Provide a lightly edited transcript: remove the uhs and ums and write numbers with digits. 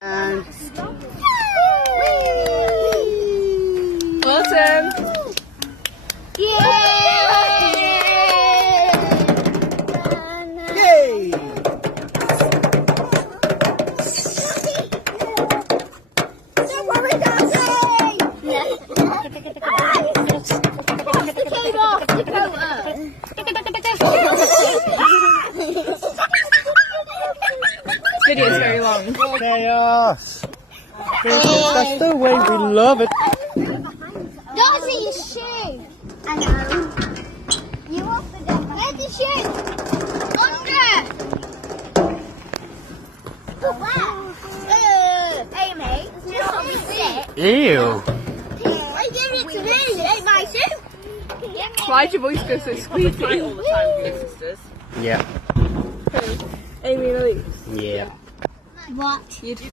And Awesome. yay! Don't worry, Daddy! Came off the This video is very long. Chaos! That's the way we love it. Darcy, your shoe! I know. You offered it. Where's the shoe? Oscar! Oh, wow. Amy, it's just on the stick. Ew. Why give it to me? It ain't my shoe. Why'd your voice go so squeaky? All the time with your sisters. Yeah. Amy and Elise. Yeah. What? You